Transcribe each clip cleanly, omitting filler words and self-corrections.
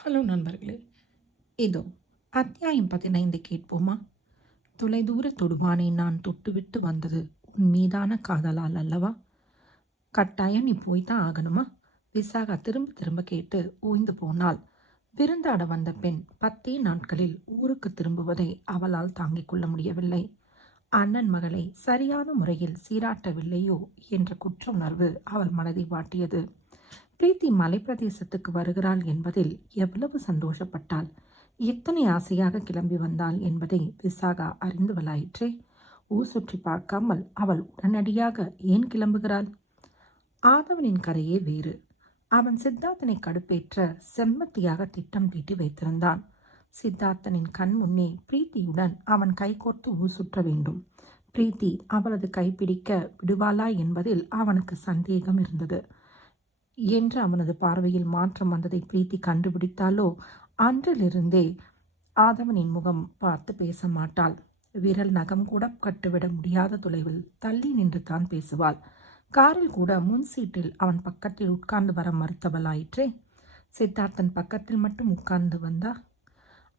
Hello நண்பர்களே, இதோ அத்தியாயம் 15 கேட்போமா? தொலைதூர தொடுவானை நான் தொட்டுவிட்டு வந்தது உன் மீதான காதலால் அல்லவா? கட்டாயம் நீ போய்தான் ஆகணுமா? விசாகா திரும்ப திரும்ப கேட்டு ஓய்ந்து போனாள். விருந்தாட வந்த பெண் 10 நாட்களில் ஊருக்கு திரும்புவதை அவளால் தாங்கிக் கொள்ள முடியவில்லை. அண்ணன் மகளை சரியான முறையில் சீராட்டவில்லையோ என்ற குற்ற உணர்வு அவள் மனதை வாட்டியது. பிரீத்தி மலைப்பிரதேசத்துக்கு வருகிறாள் என்பதில் எவ்வளவு சந்தோஷப்பட்டாள்! எத்தனை ஆசையாக கிளம்பி வந்தாள் என்பதை விசாகா அறிந்தவளாயிற்றே. ஊர் சுற்றி பார்க்காமல் அவள் உடனடியாக ஏன் கிளம்புகிறாள்? ஆதவனின் கரையே வேறு. அவன் சித்தார்த்தனை கடுப்பேற்ற செம்மத்தியாக திட்டம் தீட்டி வைத்திருந்தான். சித்தார்த்தனின் கண் முன்னே பிரீத்தியுடன் அவன் கைகோர்த்து ஊர் சுற்ற வேண்டும். பிரீத்தி அவளது கைப்பிடிக்க விடுவாளா என்பதில் அவனுக்கு சந்தேகம் இருந்தது. என்று அவனது பார்வையில் மாற்றம் வந்ததை பிரீத்தி கண்டுபிடித்தாலோ அன்றிலிருந்தே ஆதவனின் முகம் பார்த்து பேச மாட்டாள். விரல் நகம் கூட கட்டுவிட முடியாத தொலைவில் தள்ளி நின்று தான் பேசுவாள். காரில் கூட முன் சீட்டில் அவன் பக்கத்தில் உட்கார்ந்து வர மறுத்தவளாயிற்றே. சித்தார்த்தன் பக்கத்தில் மட்டும் உட்கார்ந்து வந்தா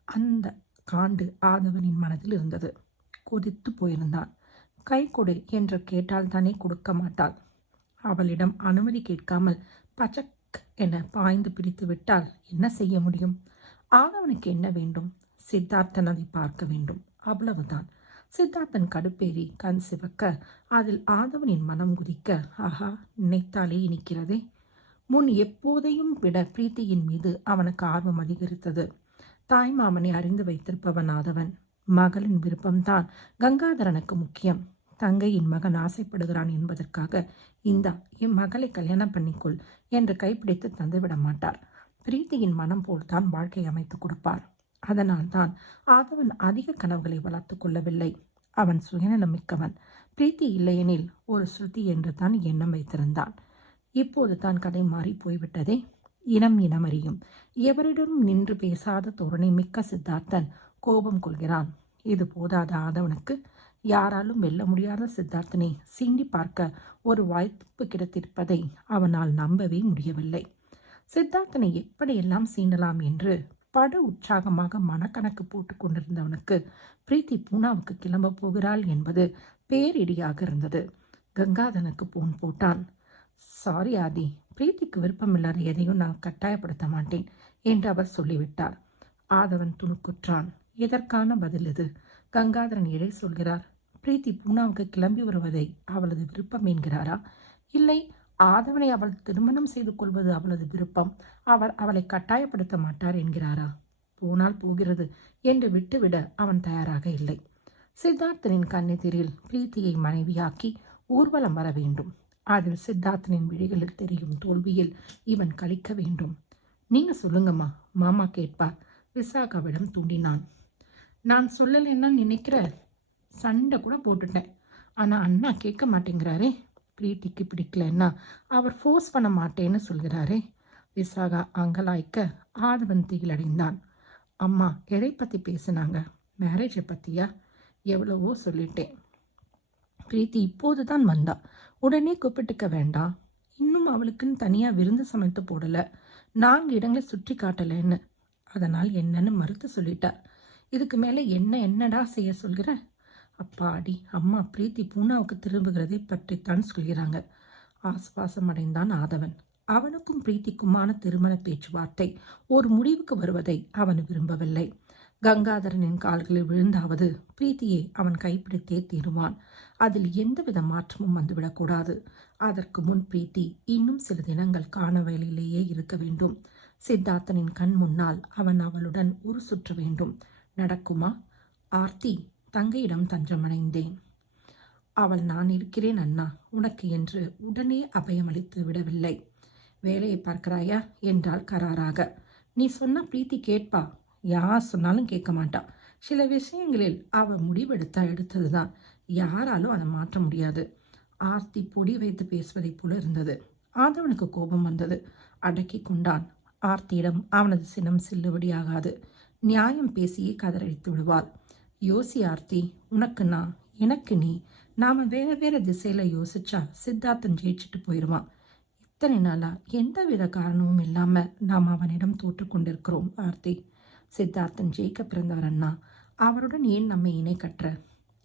அந்த காண்டு ஆதவனின் மனதில் இருந்தது. கொதித்து போயிருந்தான். கை கொடு என்று கேட்டால் தானே கொடுக்க மாட்டாள். அவளிடம் அனுமதி கேட்காமல் பச்சக் என பாய்ந்து பிடித்து விட்டால் என்ன செய்ய முடியும்? ஆதவனுக்கு என்ன வேண்டும்? சித்தார்த்தன் அதை பார்க்க வேண்டும், அவ்வளவுதான். சித்தார்த்தன் கடுப்பேறி கண் சிவக்க அதில் ஆதவனின் மனம் குதிக்க, ஆஹா, நினைத்தாலே இனிக்கிறதே. முன் எப்போதையும் விட பிரீத்தியின் மீது அவனுக்கு ஆர்வம் அதிகரித்தது. தாய்மாமனை அறிந்து வைத்திருப்பவன் ஆதவன். மகளின் விருப்பம்தான் கங்காதரனுக்கு முக்கியம். தங்கையின் மகன் ஆசைப்படுகிறான் என்பதற்காக இந்தா என் மகளை கல்யாணம் பண்ணிக்கொள் என்று கைப்பிடித்து தந்துவிட மாட்டார். பிரீத்தியின் மனம் போல்தான் வாழ்க்கை அமைத்து கொடுப்பார். அதனால்தான் ஆதவன் அதிக கனவுகளை வளர்த்து கொள்ளவில்லை. அவன் சுயநலம் மிக்கவன். பிரீத்தி இல்லையெனில் ஒரு ஸ்ருதி என்று தான் எண்ணம் வைத்திருந்தான். இப்போது தான் கதை மாறி போய்விட்டதே. இனமறியும் எவரிடமும் நின்று பேசாத தோரணை மிக்க சித்தார்த்தன் கோபம் கொள்கிறான். இது போதாத ஆதவனுக்கு யாராலும் வெல்ல முடியாத சித்தார்த்தனை சீண்டி பார்க்க ஒரு வாய்ப்பு கிடைத்திருப்பதை அவனால் நம்பவே முடியவில்லை. சித்தார்த்தனை எப்படியெல்லாம் சீண்டலாம் என்று படு உற்சாகமாக மனக்கணக்கு போட்டு கொண்டிருந்தவனுக்கு பிரீத்தி பூனாவுக்கு கிளம்ப போகிறாள் என்பது பேரிடியாக இருந்தது. கங்காதரனுக்கு போன் போட்டான். சாரி ஆதி, பிரீத்திக்கு விருப்பமில்லாத எதையும் நான் கட்டாயப்படுத்த மாட்டேன் என்று அவர் சொல்லிவிட்டார். ஆதவன் துணுக்குற்றான். எதற்கான பதில் இது? கங்காதரன் எதை சொல்கிறார்? பிரீத்தி பூனாவுக்கு கிளம்பி வருவதை அவளது விருப்பம் என்கிறாரா? இல்லை, ஆதவனை அவள் திருமணம் செய்து கொள்வது அவளது விருப்பம், அவர் அவளை கட்டாயப்படுத்த மாட்டார் என்கிறாரா? போனால் போகிறது என்று விட்டுவிட அவன் தயாராக இல்லை. சித்தார்த்தனின் கண்ணெதிரில் பிரீத்தியை மனைவியாக்கி ஊர்வலம் வர வேண்டும். அதில் சித்தார்த்தனின் விழிகளில் தெரியும் தோல்வியில் இவன் கழிக்க வேண்டும். நீங்க சொல்லுங்கம்மா, மாமா கேட்பார். விசாகாவிடம் தூண்டினான். நான் சொல்லலைன்னா நினைக்கிற, சண்டை கூட போட்டுட்டேன். ஆனால் அண்ணா கேட்க மாட்டேங்கிறாரே. பிரீத்திக்கு பிடிக்கலன்னா அவர் ஃபோர்ஸ் பண்ண மாட்டேன்னு சொல்கிறாரே. விசாகா அங்கலாய்க்க ஆதவன் திகிலடைந்தான். அம்மா எதை பற்றி பேசினாங்க? மேரேஜை பற்றியா? எவ்வளவோ சொல்லிட்டேன். பிரீத்தி இப்போது தான் வந்தா, உடனே கூப்பிட்டுக்க வேண்டாம். இன்னும் அவளுக்குன்னு தனியாக விருந்து சமைத்து போடலை, 4 இடங்களை சுற்றி காட்டலைன்னு. அதனால் என்னன்னு மறுத்து சொல்லிட்டார். இதுக்கு மேலே என்னடா செய்ய சொல்கிற? அப்பாடி, அம்மா பிரீத்தி பூனாவுக்கு திரும்புகிறதை பற்றித்தான் சொல்கிறாங்க. ஆஸ்வாசம் அடைந்தான் ஆதவன். அவனுக்கும் பிரீத்திக்குமான திருமண பேச்சுவார்த்தை ஒரு முடிவுக்கு வருவதை அவன் விரும்பவில்லை. கங்காதரனின் கால்களில் விழுந்தாவது பிரீத்தியை அவன் கைப்பிடித்தே தீருவான். அதில் எந்தவித மாற்றமும் வந்துவிடக்கூடாது. அதற்கு முன் பிரீத்தி இன்னும் சில தினங்கள் காண வேலையிலேயே இருக்க வேண்டும். சித்தார்த்தனின் கண் முன்னால் அவன் அவளுடன் ஒரு சுற்ற வேண்டும். நடக்குமா? ஆர்த்தி, தங்கையிடம் தஞ்சமடைந்தேன். அவள் நான் இருக்கிறேன் அண்ணா உனக்கு என்று உடனே அபயமளித்து விடவில்லை. வேலையை பார்க்கிறாயா என்றால் கராராக. நீ சொன்ன பிரீத்தி கேட்பா? யார் சொன்னாலும் கேட்க மாட்டா. சில விஷயங்களில் அவள் முடிவெடுத்தா எடுத்ததுதான். யாராலும் அதை மாற்ற முடியாது. ஆர்த்தி பொடி வைத்து பேசுவதைப் போல இருந்தது. ஆதவனுக்கு கோபம் வந்தது. அடக்கி கொண்டான். ஆர்த்தியிடம் அவனது சினம் செல்லுபடியாகாது. நியாயம் பேசியே கதறடித்து விடுவாள். யோசி ஆர்த்தி, உனக்கு நான், எனக்கு நீ, நாம வேற வேற திசையில யோசிச்சா சித்தார்த்தன் ஜெயிச்சுட்டு போயிடுவான். இத்தனை நாளா எந்தவித காரணமும் இல்லாம நாம் அவனிடம் தோற்று கொண்டிருக்கிறோம் ஆர்த்தி. சித்தார்த்தன் ஜெயிக்க பிறந்தவர் அண்ணா. அவருடன் ஏன் நம்மை இணை கற்ற?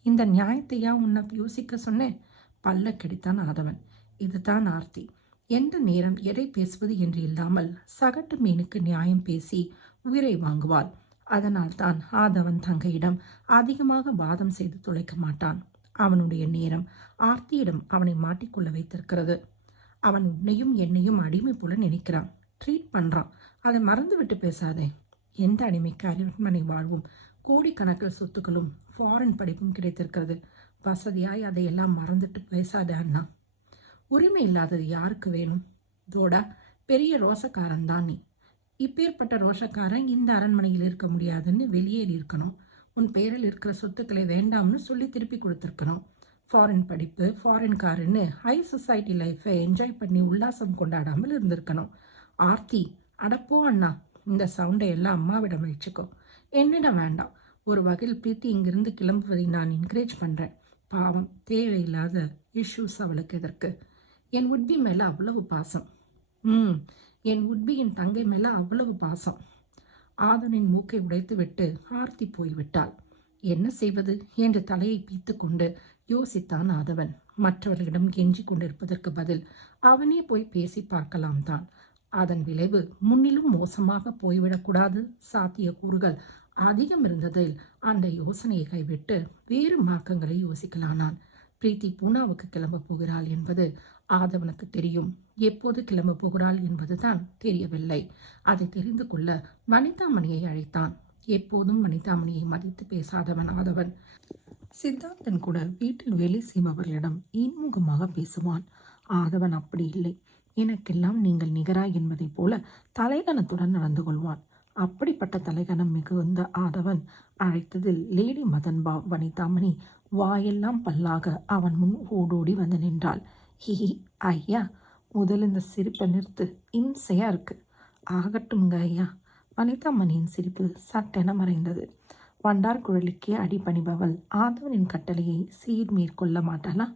இந்த நியாயத்தையா உன்னை யோசிக்க சொன்னேன்? பல்ல கெடித்தான் ஆதவன். இதுதான் ஆர்த்தி. எந்த நேரம் எதை பேசுவது என்று இல்லாமல் சகட்டு மீனுக்கு நியாயம் பேசி உயிரை வாங்குவாள். அதனால்தான் ஆதவன் தங்கையிடம் அதிகமாக வாதம் செய்து துளைக்க மாட்டான். அவனுடைய நேரம் ஆர்த்தியிடம் அவனை மாட்டிக்கொள்ள வைத்திருக்கிறது. அவன் உன்னையும் என்னையும் அடிமை போல நினைக்கிறான், ட்ரீட் பண்றான். அதை மறந்து விட்டு பேசாதே. எந்த அடிமைக்கு அரண்மனை வாழ்வும் கோடிக்கணக்கில் சொத்துக்களும் ஃபாரின் படிப்பும் கிடைத்திருக்கிறது. வசதியாய் அதையெல்லாம் மறந்துட்டு பேசாத அண்ணா. உரிமை இல்லாதது யாருக்கு வேணும்? தோடா பெரிய ரோசக்காரன் தான் நீ. இப்பேற்பட்ட ரோஷக்காரன் இந்த அரண்மனையில் இருக்க முடியாதுன்னு வெளியேறி இருக்கணும். உன் பேரில் இருக்கிற சொத்துக்களை வேண்டாம்னு சொல்லி திருப்பி கொடுத்துருக்கணும். ஃபாரின் படிப்பு, ஃபாரின் காருன்னு ஹை சொசைட்டி லைஃப்பை என்ஜாய் பண்ணி உல்லாசம் கொண்டாடாமல் இருந்திருக்கணும். ஆர்த்தி, அடப்போ அண்ணா, இந்த சவுண்டை எல்லாம் அம்மாவிடம் வச்சுக்கோ, என்னிடம் வேண்டாம். ஒரு வகையில் பிரீத்தி இங்கிருந்து கிளம்புவதை நான் என்கரேஜ் பண்ணுறேன். பாவம், தேவையில்லாத இஷ்யூஸ் அவளுக்கு எதற்கு? என் உட்பி மேலே அவ்வளவு பாசம். என் உட்பியின் தங்கை மேலே அவ்வளவு பாசம். ஆதனின் மூக்கை உடைத்து விட்டு ஆர்த்தி போய்விட்டாள். என்ன செய்வது என்று தலையை பீத்து கொண்டு யோசித்தான் ஆதவன். மற்றவர்களிடம் கெஞ்சி கொண்டிருப்பதற்கு பதில் அவனே போய் பேசி பார்க்கலாம் தான். அதன் விளைவு முன்னிலும் மோசமாக போய்விடக்கூடாது சாத்தியக்கூறுகள் அதிகம் இருந்ததில் அந்த யோசனையை கைவிட்டு வேறு மார்க்கங்களை யோசிக்கலானான். பிரீத்தி பூனாவுக்கு கிளம்ப போகிறாள் என்பது ஆதவனுக்கு தெரியும். எப்போது கிளம்ப போகிறாள் என்பதுதான் தெரியவில்லை. அதை தெரிந்து கொள்ள வனிதாமணியை அழைத்தான். எப்போதும் வனிதாமணியை மதித்து பேசாதவன் ஆதவன். சித்தார்த்தன் கூட வீட்டில் வேலை செய்பவர்களிடம் இன்முகமாக பேசுவான். ஆதவன் அப்படி இல்லை. எனக்கெல்லாம் நீங்கள் நிகரா என்பதைப் போல தலைகணத்துடன் நடந்து கொள்வான். அப்படிப்பட்ட தலைகணம் மிகுந்த ஆதவன் அழைத்ததில் லேடி மதன்பா வனிதாமணி வாயெல்லாம் பல்லாக அவன் முன் ஓடோடி வந்து நின்றாள். ஹிஹி, ஐயா, முதல் இந்த சிரிப்பை நிறுத்து, இம்சையா இருக்கு. ஆகட்டும்ங்க ஐயா. வனிதாமணியின் சிரிப்பு சட்டென மறைந்தது. வண்டார் குழலுக்கே அடிபணிபவள் ஆதவனின் கட்டளையை சீர் மேற்கொள்ள மாட்டாளா?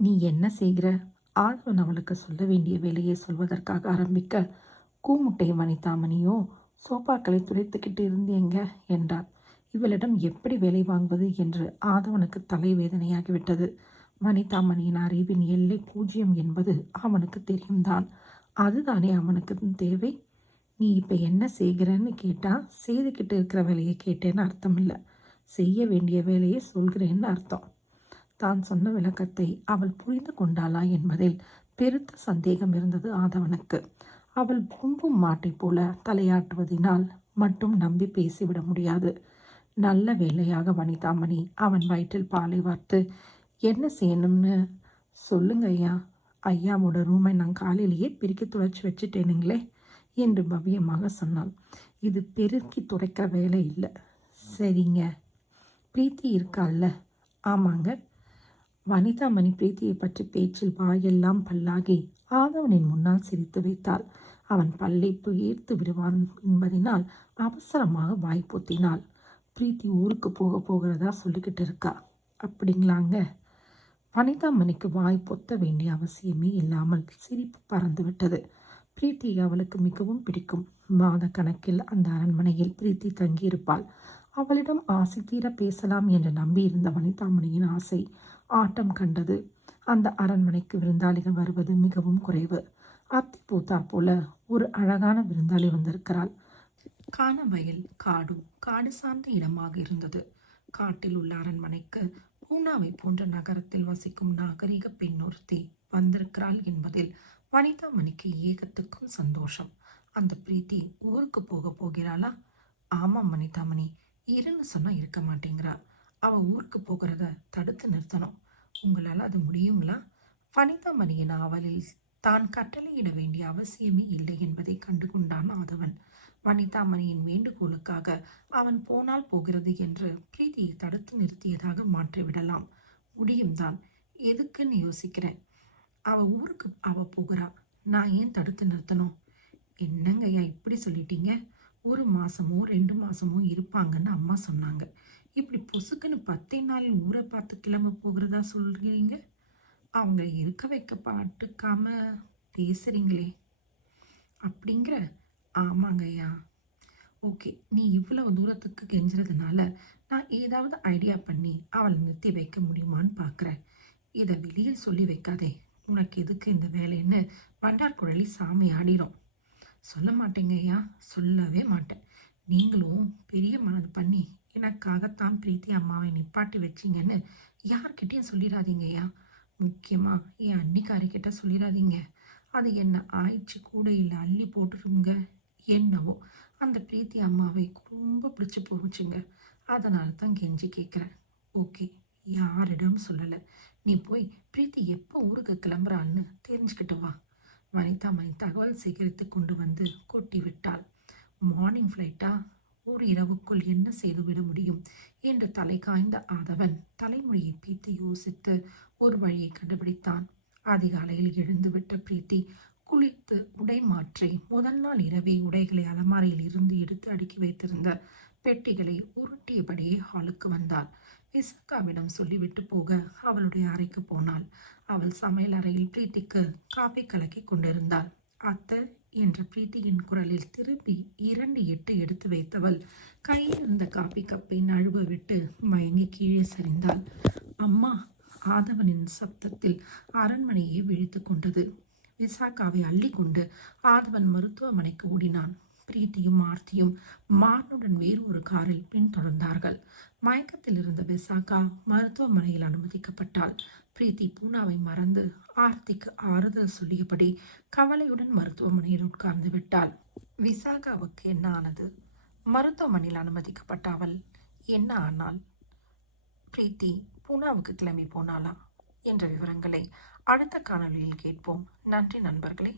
நீ என்ன செய்கிற? ஆதவன் அவளுக்கு சொல்ல வேண்டிய வேலையை சொல்வதற்காக ஆரம்பிக்க, கூமுட்டை வனிதாமணியோ சோப்பாக்களை துடைத்துக்கிட்டு இருந்தேங்க என்றார். இவளிடம் எப்படி வேலை வாங்குவது என்று ஆதவனுக்கு தலைவேதனையாகிவிட்டது. வனிதாமணியின் அறிவின் எல்லை 0 என்பது அவனுக்கு தெரியும் தான். அதுதானே அவனுக்கு தேவை. நீ இப்போ என்ன செய்கிறன்னு கேட்டால் செய்துக்கிட்டு இருக்கிற வேலையை கேட்டேன்னு அர்த்தம் இல்லை, செய்ய வேண்டிய வேலையை சொல்கிறேன்னு அர்த்தம். தான் சொன்ன விளக்கத்தை அவள் புரிந்து கொண்டாளா என்பதில் பெருத்த சந்தேகம் இருந்தது ஆதவனுக்கு. அவள் பொங்கும் மாட்டை போல தலையாட்டுவதினால் மட்டும் நம்பி பேசிவிட முடியாது. நல்ல வேலையாக வனிதாமணி அவன் வயிற்றில் பாலை வார்த்து, என்ன செய்யணும்னு சொல்லுங்க ஐயா. ஐயாவோட ரூமை நான் காலையிலேயே பெருக்கி துடைச்சி வச்சுட்டேனுங்களே என்று பவ்யமாக சொன்னாள். இது பெருக்கி துடைக்கிற வேலை இல்லை. சரிங்க. பிரீத்தி இருக்கால்ல? ஆமாங்க. வனிதாமணி பிரீத்தியை பற்றி பேச்சில் வாயெல்லாம் பல்லாகி ஆதவனின் முன்னால் சிரித்து வைத்தாள். அவன் பல்லை புயர்த்து விடுவான் என்பதினால் அவசரமாக வாய் பொத்தினாள். பிரீத்தி ஊருக்கு போகிறதா சொல்லிக்கிட்டு இருக்கா. அப்படிங்களாங்க? வனிதாமணிக்கு வாய் பொத்த வேண்டிய அவசியமே இல்லாமல் சிரிப்பு பறந்து விட்டது. பிரீத்தி அவளுக்கு மிகவும் பிடிக்கும். மாத கணக்கில் அந்த அரண்மனையில் பிரீத்தி தங்கியிருப்பாள். அவளிடம் ஆசை தீர பேசலாம் என்று நம்பியிருந்த வனிதாமணியின் ஆசை ஆட்டம் கண்டது. அந்த அரண்மனைக்கு விருந்தாளிகள் வருவது மிகவும் குறைவு. அத்தி பூத்தார் போல ஒரு அழகான விருந்தாளி வந்திருக்கிறாள். கானவயல் காடும் காடு சார்ந்த இடமாக இருந்தது. காட்டில் உள்ள அரண்மனைக்கு பூனாவை போன்ற நகரத்தில் வசிக்கும் நாகரிக பெண் ஒருத்தி வந்திருக்கிறாள் என்பதில் வனிதாமணிக்கு ஏகத்துக்கும் சந்தோஷம். அந்த பிரீத்தி ஊருக்கு போகிறாளா? ஆமாம் வனிதாமணி, இருன்னு சொன்னா இருக்க மாட்டேங்கிறா. அவ ஊருக்கு போகிறத தடுத்து நிறுத்தணும். உங்களால் அது முடியுங்களா? வனிதாமணியின் அவளில் தான் கட்டளையிட வேண்டிய அவசியமே இல்லை என்பதை கண்டுகொண்டான் ஆதவன். வனிதாமணியின் வேண்டுகோளுக்காக அவன் போனால் போகிறது என்று பிரீத்தியை தடுத்து நிறுத்தியதாக மாற்றிவிடலாம். முடியும்தான். எதுக்குன்னு யோசிக்கிறேன். அவ போகிறா, நான் ஏன் தடுத்து நிறுத்தணும்? என்னங்கய்யா இப்படி சொல்லிட்டீங்க? 1 மாசமோ 2 மாசமோ இருப்பாங்கன்னு அம்மா சொன்னாங்க. இப்படி பொசுக்குன்னு 10 நாள் ஊரை பார்த்து கிளம்ப போகிறதா சொல்கிறீங்க? அவங்க இருக்க வைக்க பாட்டுக்காம பேசுகிறீங்களே அப்படிங்கிற. ஆமாங்க ஐயா. ஓகே, நீ இவ்வளவு தூரத்துக்கு கெஞ்சுறதுனால நான் ஏதாவது ஐடியா பண்ணி அவளை நிறுத்தி வைக்க முடியுமான்னு பார்க்குறேன். இதை வெளியே சொல்லி வைக்காதே. உனக்கு எதுக்கு இந்த வேலைன்னு வண்டார்குழலி சாமி ஆடிரும். சொல்ல மாட்டேங்க ஐயா, சொல்லவே மாட்டேன். நீங்களும் பெரிய மனது பண்ணி எனக்காகத்தான் பிரீத்தி அம்மாவை நிப்பாட்டி வச்சிங்கன்னு யார்கிட்டயும் சொல்லிடாதீங்க ஐயா. முக்கியமாக என் அன்னிக்காரிக்கிட்ட சொல்லிடாதீங்க. அது என்ன ஆயிடுச்சு கூட இல்லை அள்ளி போட்டுருங்க. என்னவோ அந்த பிரீத்தி அம்மாவை ரொம்ப பிடிச்சி போச்சுங்க. அதனால தான் கெஞ்சி கேட்குறேன். ஓகே, யாரிடம் சொல்லலை. நீ போய் பிரீத்தி எப்போ ஊருக்கு கிளம்புறான்னு தெரிஞ்சுக்கிட்டு வா. வனிதாமணி தகவல் சேகரித்து கொண்டு வந்து கொட்டி விட்டாள். மார்னிங் ஃப்ளைட்டா? ஒரு இரவுக்குள் என்ன செய்துவிட முடியும் என்று தலை காய்ந்த ஆதவன் தலைமொழியை பீத்து யோசித்து ஒரு வழியை கண்டுபிடித்தான். அதிகாலையில் எழுந்துவிட்ட பிரீத்தி குளித்து உடை மாற்றி முதல் நாள் இரவே உடைகளை அலமாரியில் இருந்து எடுத்து அடுக்கி வைத்திருந்த பெட்டிகளை உருட்டியபடியே ஹாலுக்கு வந்தாள். விசாகாவிடம் சொல்லிவிட்டு போக அவளுடைய அறைக்கு போனாள். அவள் சமையல் அறையில் பிரீத்திக்கு காப்பி கலக்கி கொண்டிருந்தாள். அத்தை என்ற பிரீத்தியின் குரலில் திரும்பி 2 எட்டு எடுத்து வைத்தவள் கையில் இருந்த காப்பி கப்பை நழுவ விட்டு மயங்கி கீழே சரிந்தாள். அம்மா! ஆதவனின் சப்தத்தில் அரண்மனையே விழித்து கொண்டது. விசாகாவை அள்ளி கொண்டு ஆதவன் மருத்துவமனைக்கு ஓடினான். பிரீத்தியும் ஆர்த்தியும் மாறனுடன் வேறு ஒரு காரில் பின்தொடர்ந்தார்கள். மயக்கத்தில் இருந்த விசாகா மருத்துவமனையில் அனுமதிக்கப்பட்டாள். பிரீத்தி பூனாவை மறந்து ஆர்த்திக்கு ஆறுதல் சொல்லியபடி கவலையுடன் மருத்துவமனையில் உட்கார்ந்து விட்டாள். விசாகாவுக்கு என்ன ஆனது? மருத்துவமனையில் அனுமதிக்கப்பட்ட அவள் என்ன ஆனாள்? பிரீத்தி பூனாவுக்கு கிளம்பி போனாளா என்ற விவரங்களை அடுத்த காணொளியில் கேட்போம். நன்றி நண்பர்களே.